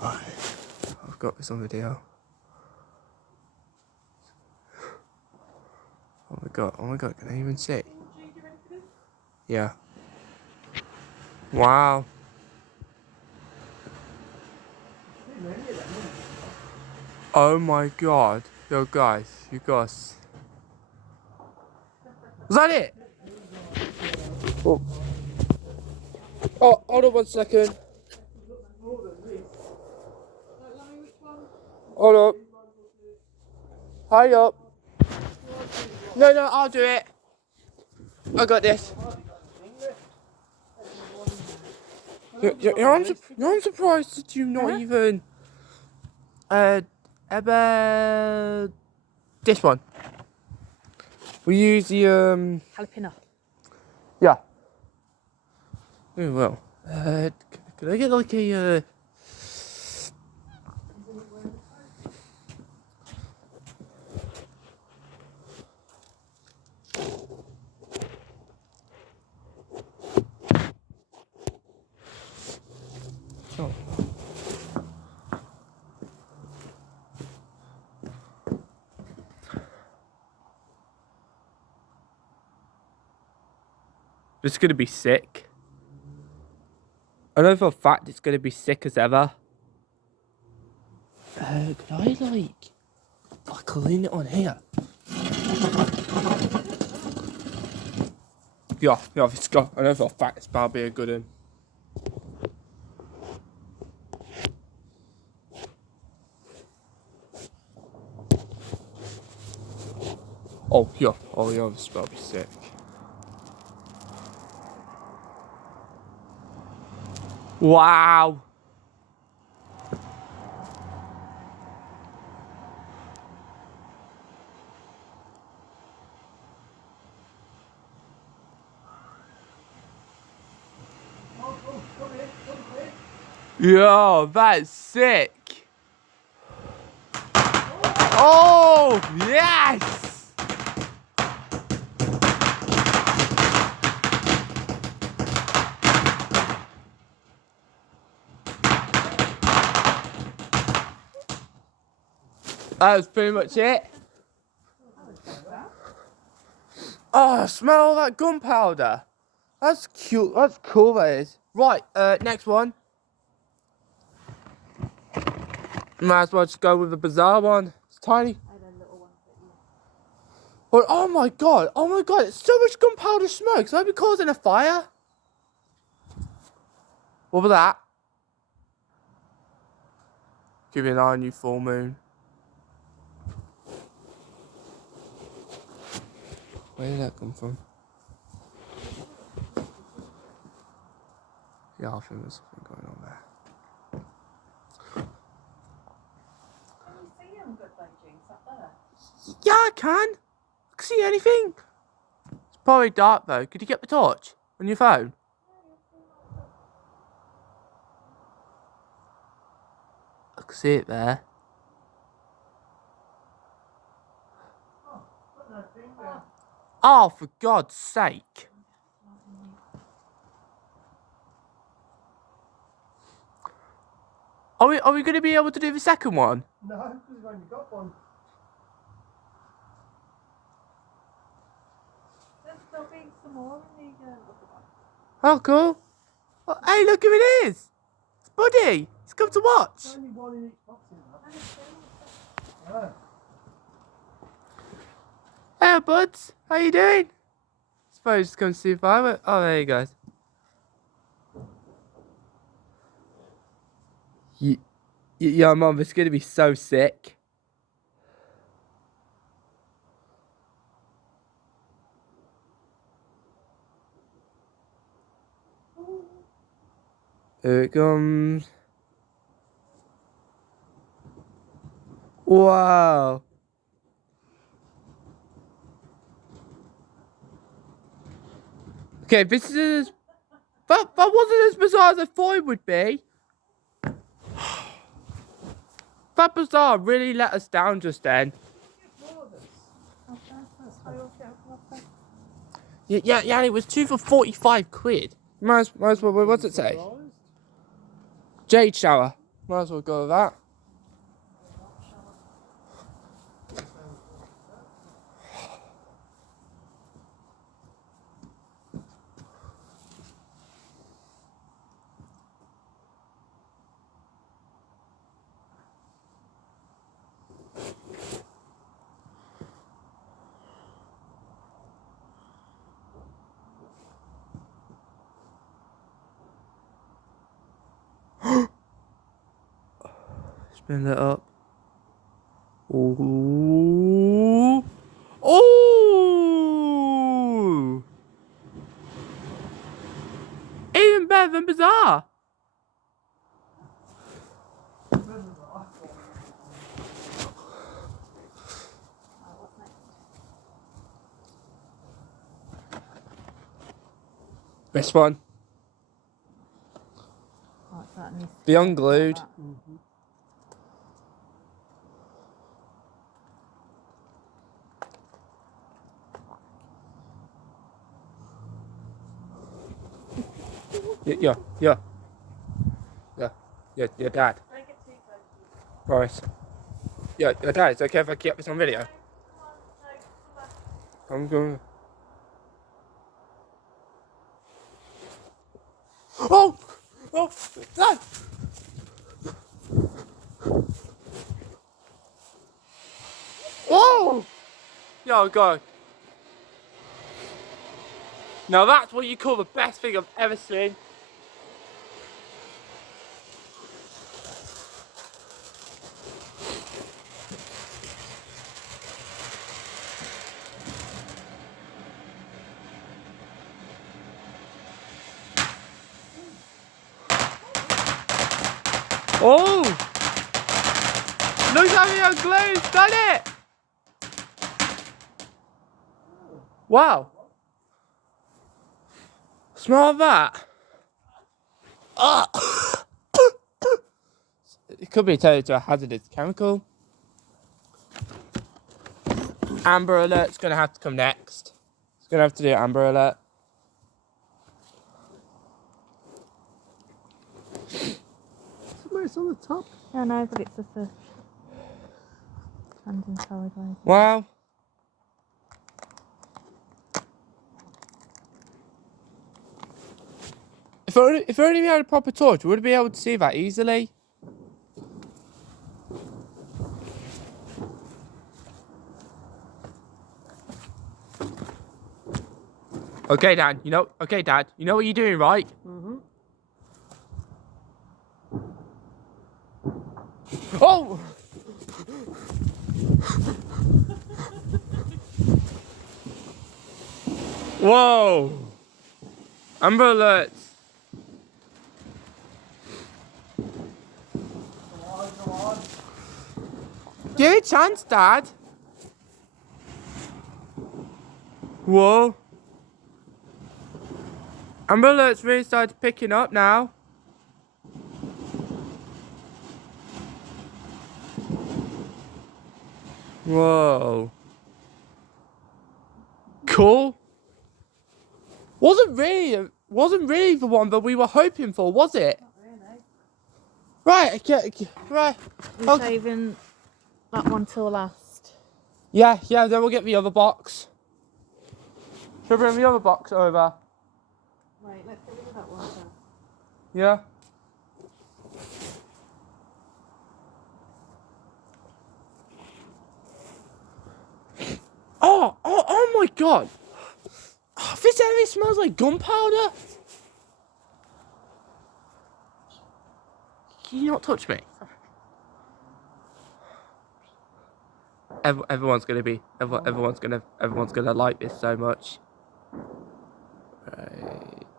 Right, I've got this on video. Oh my god, can I even see? Yeah. Wow. Oh my god. Yo guys, you guys. Was that it? Oh, hold on 1 second. Hold up. Hurry up. No, I'll do it. I got this. I'm surprised that you not even ever this one. We use the jalapeno. Yeah. Oh well. Could I get like a Oh. It's gonna be sick. I know for a fact it's gonna be sick as ever. Could I clean it on here? Yeah, it's got. I know for a fact it's about to be a good one. Oh yeah, it's about to be sick. Wow. Yo, that's sick. Oh, yes. That was pretty much it. Oh, smell that gunpowder. That's cute. That's cool, that is. Right, next one. Might as well just go with the bizarre one. It's tiny. But oh my god, it's so much gunpowder smoke. So I'd be causing a fire. What was that? Keep an eye on you, full moon. Where did that come from? Yeah, I think there's something going on there. Can you see them good though, Jinx, up there? Yeah, I can. I can see anything. It's probably dark though. Could you get the torch on your phone? I can see it there. Oh, for God's sake. Are we going to be able to do the second one? No, because we've only got one. There'll be some more in the other one. Oh, cool. Oh, hey, look who it is. It's Buddy. He's come to watch. There's only one in each box in that. Yeah. Hey, buds. How you doing? Suppose just come to see Firework. Oh, there you go. Yeah, Mum, it's going to be so sick. Here it comes. Wow. Okay, this is... That wasn't as bizarre as I thought it would be. That bizarre really let us down just then. Yeah, it was 2 for 45 quid. Might as well, what's it say? Jade shower. Might as well go with that. Spin it up. Ooh. Ooh. Even better than Bizarre. This one. What's that? Needs to The unglued. that. Yeah. Your dad. Don't get too close. Promise. Yeah, your dad. It's okay if I keep this on video. No, come on, no, come back. I'm going. Oh! Oh! Dad! Oh! Yo, go. Now that's what you call the best thing I've ever seen. Oh! Look how the unglued's done it! Wow. Smell that. It could be turned into a hazardous chemical. Amber alert's gonna have to come next. It's gonna have to do amber alert. It's on the top. Yeah, no, but it's just a standing sideways. Wow. If only we had a proper torch, we would be able to see that easily. Okay, Dad. Okay, Dad. You know what you're doing, right? Mm-hmm. Oh! Whoa! Amber alerts. Go on. Give it a chance, Dad. Whoa. Amber alerts really started picking up now. Whoa. Cool. Wasn't really the one that we were hoping for, was it? Not really. Right, okay, right. We're Okay. saving that one till last. Yeah, then we'll get the other box. Should we bring the other box over? Right, let's get rid of that one first. Yeah. Oh my god. Oh, this area smells like gunpowder. Can you not touch me? Everyone's gonna like this so much. Right.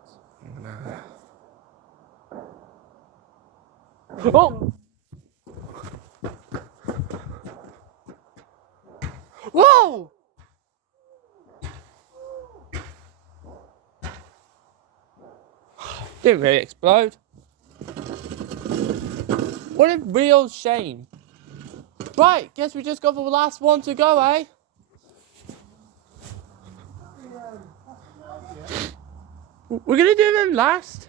Oh! Whoa! Didn't really explode. What a real shame. Right, guess we just got the last one to go, eh? We're gonna do them last.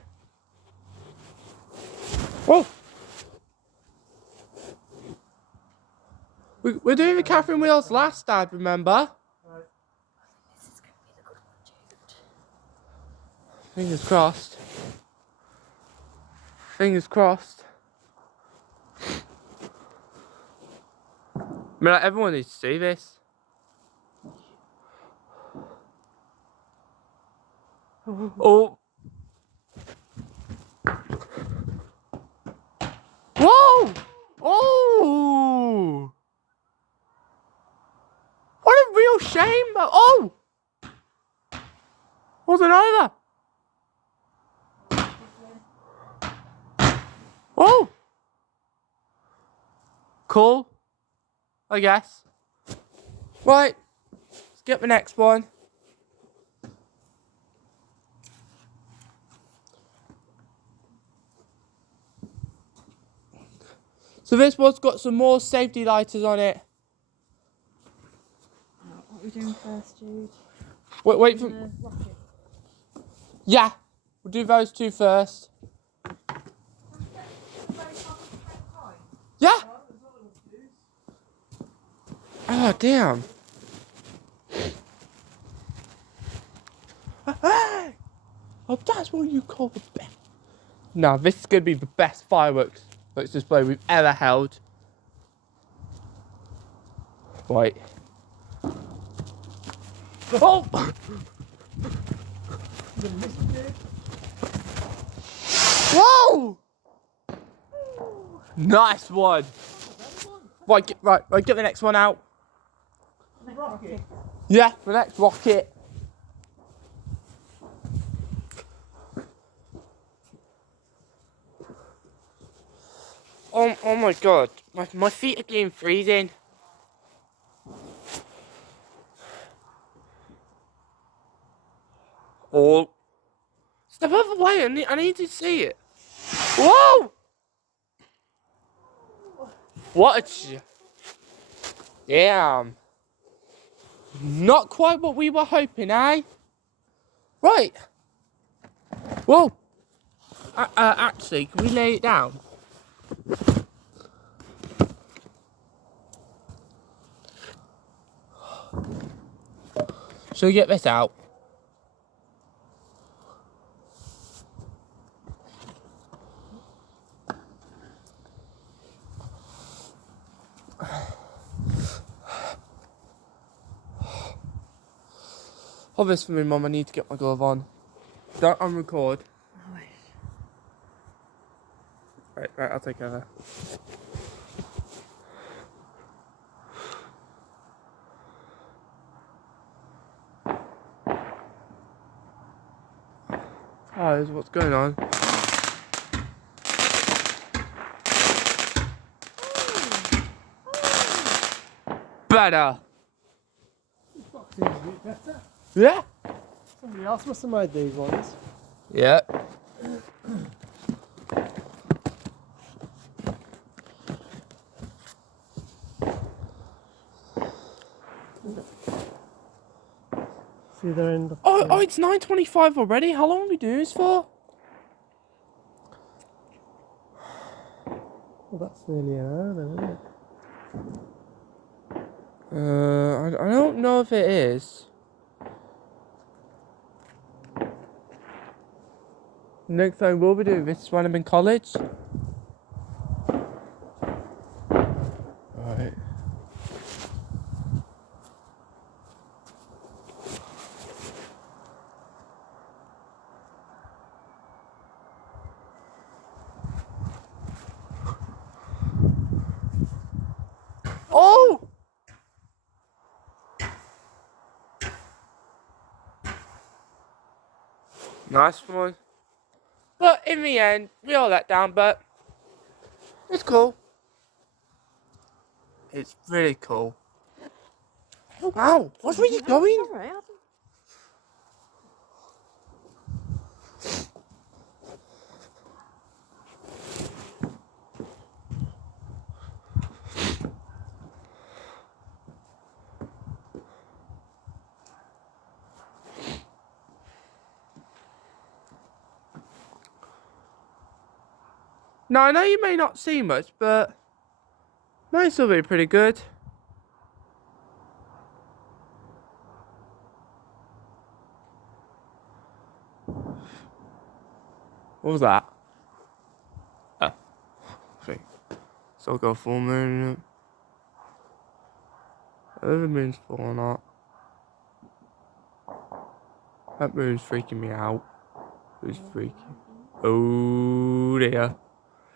Oh! We're doing the Catherine Wheels last, Dad, remember? Right. This is going to be the good one, Jude. Fingers crossed. Fingers crossed. I mean, like, everyone needs to see this. Oh. Whoa! Oh! What a real shame, but oh! Wasn't over. Oh! Cool, I guess. Right, let's get the next one. So this one's got some more safety lighters on it. What are we doing first, Jude? Wait for... The rocket. Yeah, we'll do those two first. Yeah! Oh, damn. Hey! Oh, that's what you call the best. No, this is going to be the best fireworks display we've ever held. Right. Oh! Whoa! Nice one. Right, get the next one out. Rocket. Yeah, the next rocket. Oh my god, my feet are getting freezing. Oh. Step out of the way, I need to see it. Whoa! What a... Damn. Not quite what we were hoping, eh? Right. Whoa. Actually, can we lay it down? Shall we get this out? Hold this for me, Mum. I need to get my glove on. Don't unrecord. Oh, wait. Right, I'll take over. Oh, this is what's going on. Better. This box is a bit better. Yeah? Somebody else must have made these ones. Yeah. See their end. Oh, it's 9:25 already. How long are we doing this for? Well, that's nearly an hour then, isn't it? I don't know if it is. Next time we'll be doing this when I'm in college. Alright. Oh! Nice one. But in the end, we all let down, but it's cool. It's really cool. Ow! What's where you going? All right, Now, I know you may not see much, but might still be pretty good. What was that? Oh, sweet. So I'll go full moon. Whether the moon's full or not. That moon's freaking me out. It's freaking. Oh dear.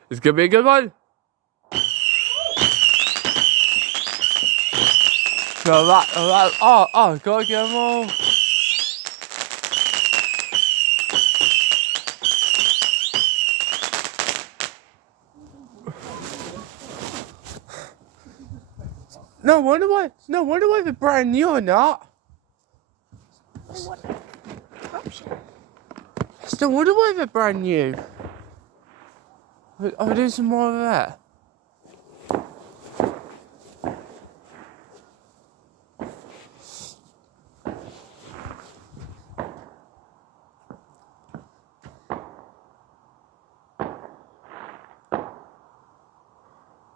It's gonna be a good one. No, gotta get them all. No wonder why they're brand new or not. Still wonder why they're brand new. Are we doing some more of that?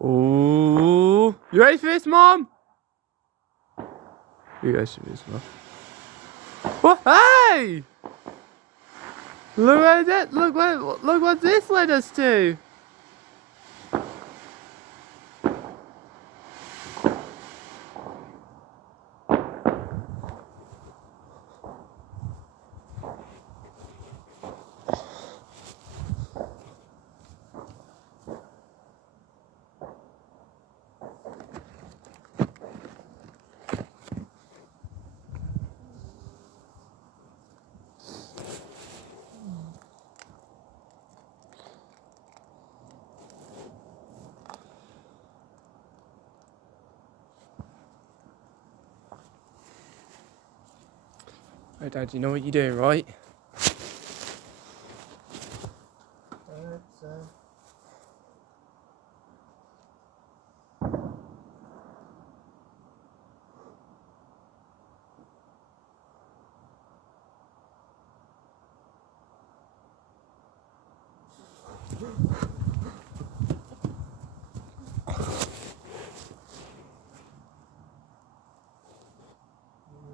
Ooh, you ready for this, Mom? You guys should do this, Mom. What? Hey! Look what this led us to. Hey, Dad, you know what you're doing, right?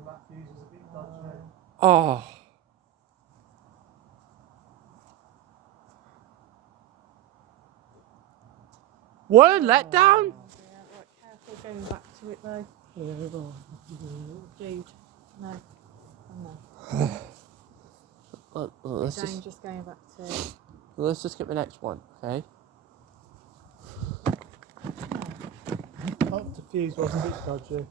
That fuse is a bit dodgy. Oh. What a letdown! Yeah, right, careful going back to it though. Jude. No. Oh no. Just going back to. Let's just get the next one, okay? Oh, the fuse was a bit dodgy.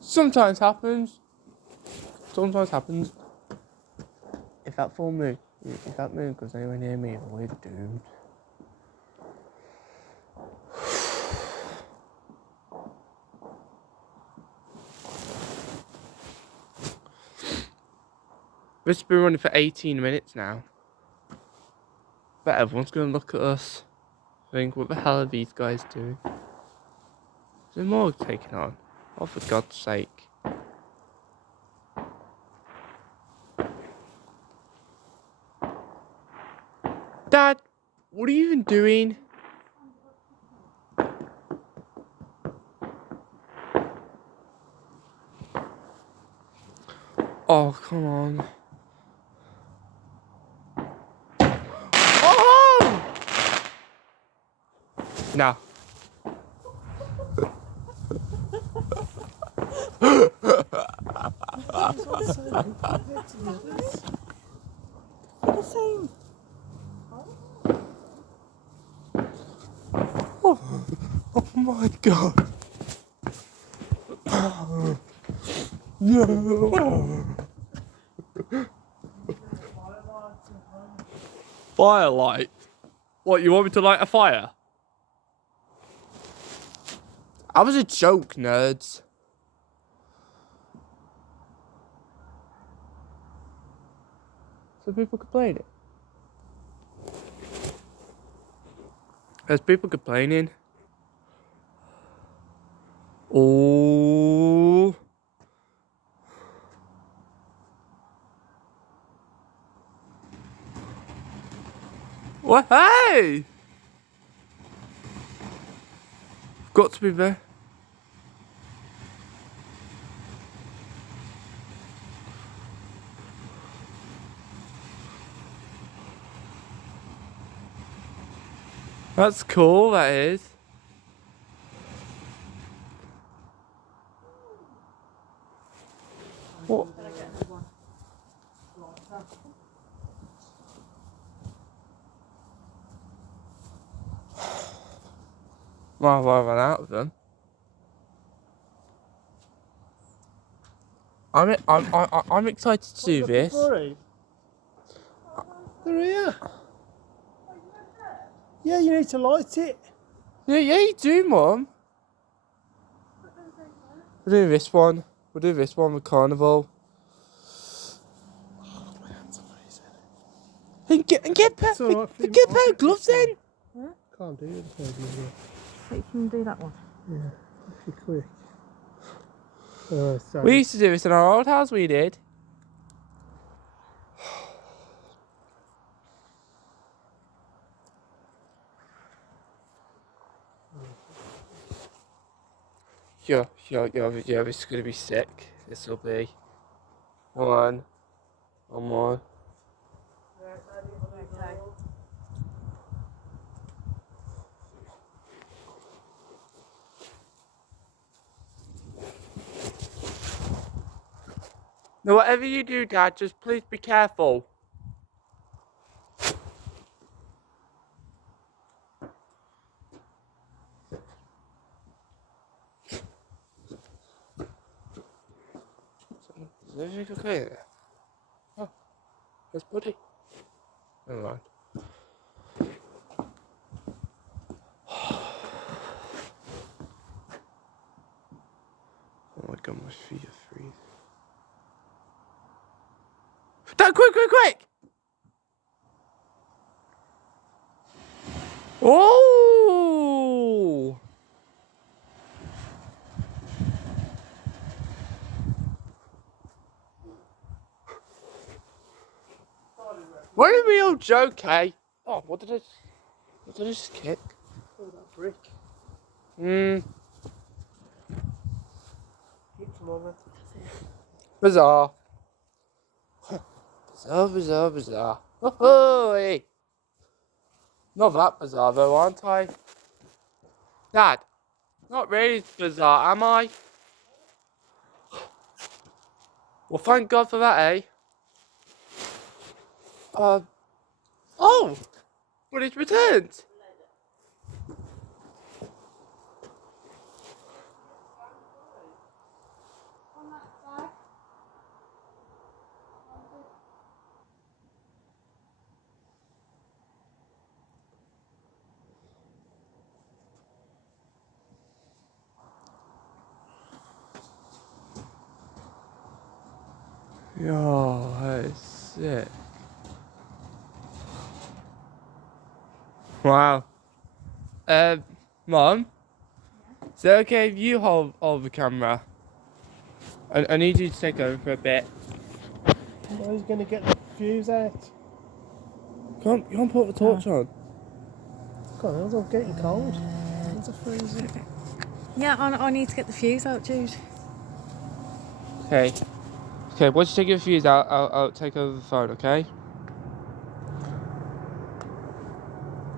Sometimes happens. If that moon goes anywhere near me, we're doomed. This has been running for 18 minutes now. But everyone's going to look at us. Think, what the hell are these guys doing? Is there more taking on? Oh, for God's sake. Dad, what are you even doing? Oh, come on. Oh! No. The same. Oh my God. No. Firelight? What, you want me to light a fire? That was a joke, nerds. So people complain it. There's people complaining. Oh. What? Hey! Got to be there. That's cool, that is. What? Better get another one. Well, I ran out of them. I'm excited to do this. They're here. Yeah, you need to light it. Yeah, you do, Mum. We'll do this one. We'll do this one with Carnival. My hands are freezing. And get It's all right, Finn, get I'll pair get of gloves this then. Can't do it. If So you can do that one. yeah, if you're quick. So We used to do this in our old house. We did. Yeah, this is gonna be sick. This will be one more. Okay. Now, whatever you do, Dad, just please be careful. Is everything okay there? Oh, there's Buddy. Never mind. Oh my god, my feet are freezing. Dad, quick! Oh! What a real joke, eh? Oh, what did I just kick? oh, that brick. Keep some on there. Bizarre. Bizarre. Oh, hey. Not that bizarre though, aren't I? Dad, not really bizarre, am I? Well, thank God for that, eh? Oh! But it's returned! Yo, that is sick. Wow. Mom? Is it okay if you hold the camera? I need you to take over for a bit. Oh, he's going to get the fuse out. You can't put the torch on. God, I'm getting cold. Hands are freezing. Yeah, I need to get the fuse out, Jude. Okay. Okay, once you take your fuse out, I'll take over the phone, okay?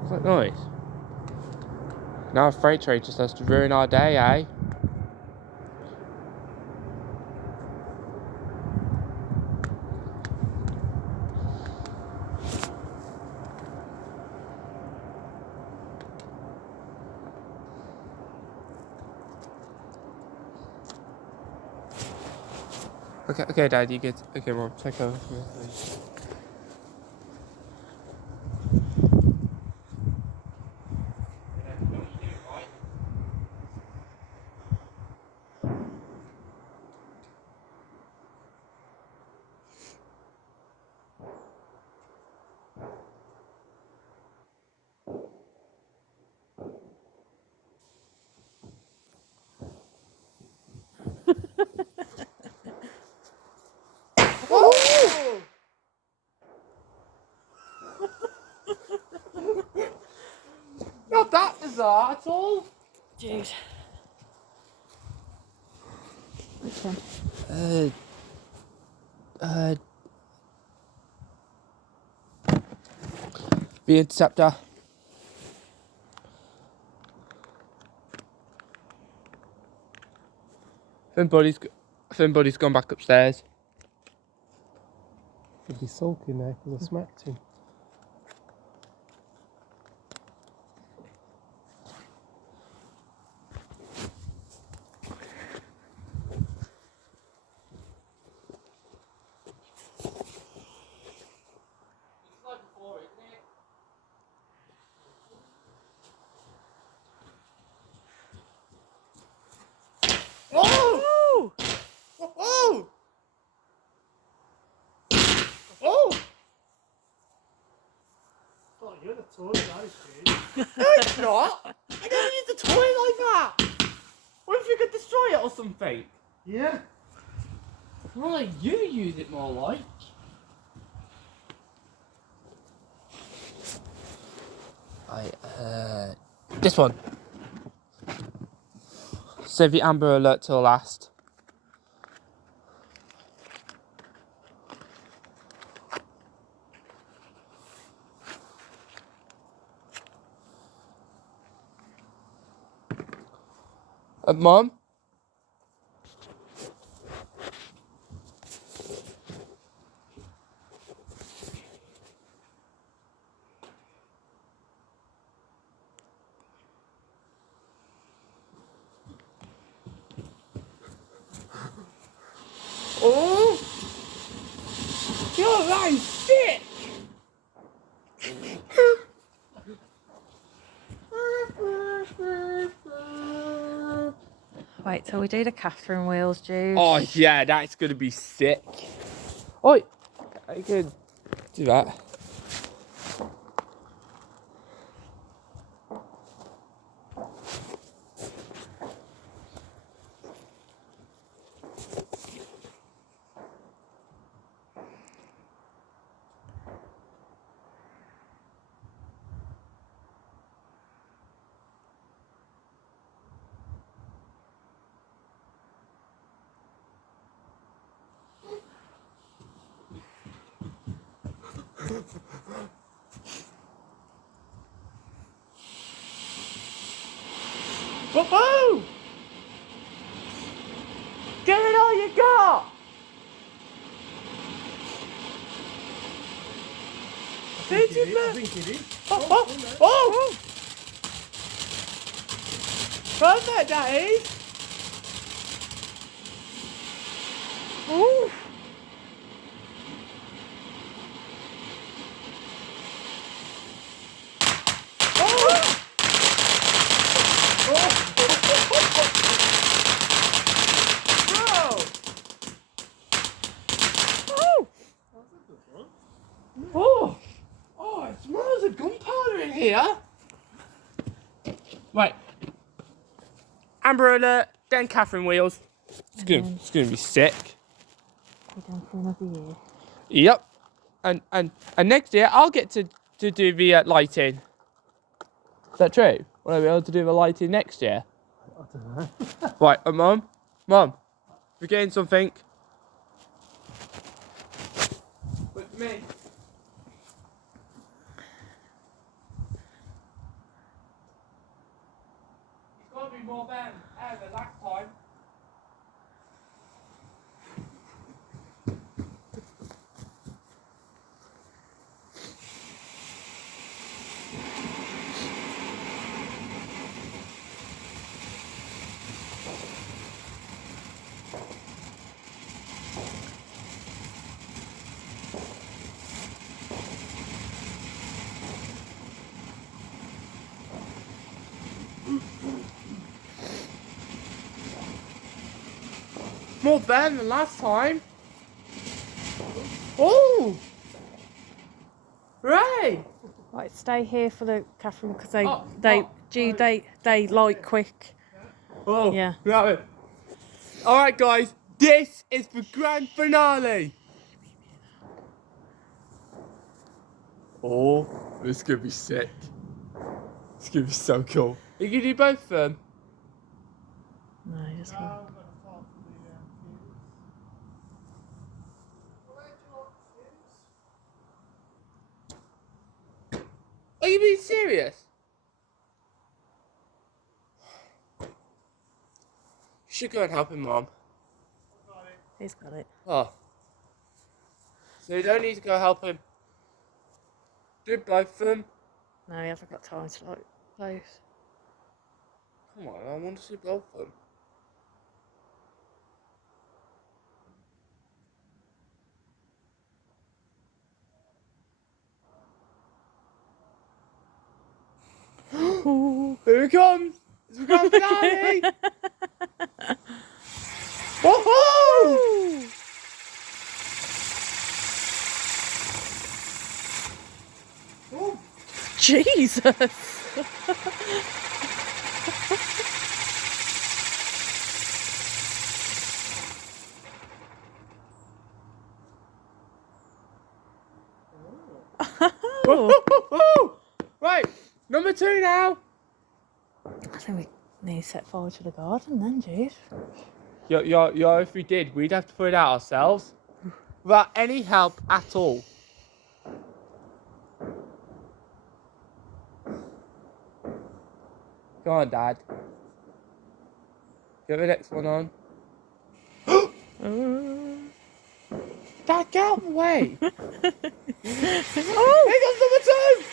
What's that noise? Now a freight train just has to ruin our day, eh? Okay, Dad, you get. Okay, Mom, take over for me, please. Oh! Not that bizarre at all. Jude. Which one? The interceptor. Finn Buddy's gone back upstairs. He'd be sulking there because I smacked him. Oh! Oh! Oh! Oh, you're the toy guys, dude. No, it's not! I don't use the toy like that! What if you could destroy it or something? Yeah. Right, you use it more like. This one. Save the Amber Alert till last. Mom? Oh! You're right sick! Wait till we do the Catherine wheels, Jude. Oh yeah, that's gonna be sick. Oh, I could do that. Woohoo! Give it all you got! I think it is. Oh! Perfect, that is! Ooh! Oh! Oh, it smells of gunpowder in here. Right. Amber Alert, then Catherine wheels. It's gonna be sick. We're done for another year. Yep. And next year I'll get to do the lighting. Is that true? Will I be able to do the lighting next year? I don't know. Right, Mum, we're getting something. With me. It's got to be more than the last time. More bad than last time. Oh! Right! Right, stay here for the Catherine because Jude, they like quick. Oh, Yeah. Right. Alright, guys, this is the grand finale. Oh, this is gonna be sick. It's gonna be so cool. You can do both of them. No, just one. Are you being serious? You should go and help him, Mom. He's got it. Oh. So you don't need to go help him. Do both of them. No, he hasn't got time to like both. Come on, I want to see both of them. Here it comes! It's the grand finale! Woohoo! Oh, Jesus! woohoo! Right, number 2 now. I think we need to set forward to the garden then, jeez. If we did, we'd have to put it out ourselves. Without any help at all. Come on, Dad. Get the next one on. Dad, get out of the way! Oh! Here comes number 2!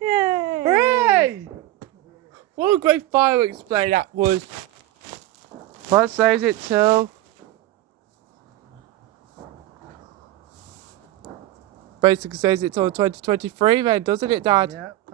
Yay! Hooray! What a great fireworks display that was. What says it till? Basically says it's till 2023 then, doesn't it, Dad? Yeah, that's